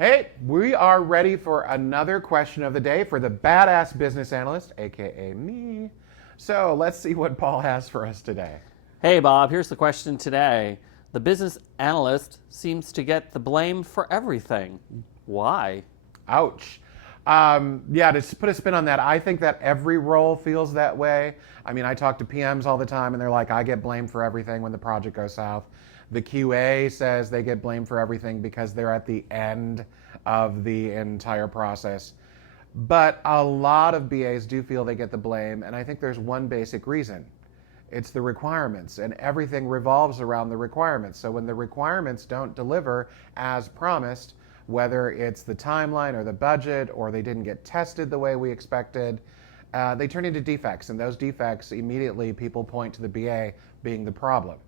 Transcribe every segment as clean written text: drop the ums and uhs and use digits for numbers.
Hey, we are ready for another question of the day for the badass business analyst, aka me. So let's see what Paul has for us today. Hey Bob, here's the question today. The business analyst seems to get the blame for everything. Why? Ouch. Yeah, to put a spin on that, I think that every role feels that way. I mean, I talk to PMs all the time and they're like, I get blamed for everything when the project goes south. The QA says they get blamed for everything because they're at the end of the entire process. But a lot of BAs do feel they get the blame, and I think there's one basic reason. It's the requirements, and everything revolves around the requirements. So when the requirements don't deliver as promised, whether it's the timeline or the budget or they didn't get tested the way we expected, they turn into defects, and those defects immediately people point to the BA being the problem.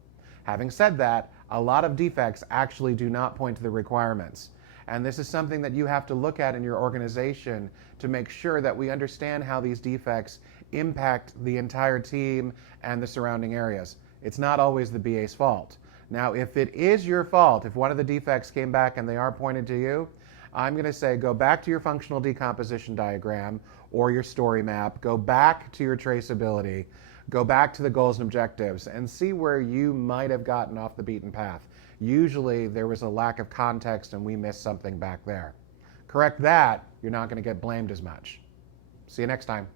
Having said that, a lot of defects actually do not point to the requirements. And this is something that you have to look at in your organization to make sure that we understand how these defects impact the entire team and the surrounding areas. It's not always the BA's fault. Now, if it is your fault, if one of the defects came back and they are pointed to you, I'm going to say go back to your functional decomposition diagram or your story map, go back to your traceability, go back to the goals and objectives, and see where you might have gotten off the beaten path. Usually there was a lack of context and we missed something back there. Correct that, you're not going to get blamed as much. See you next time.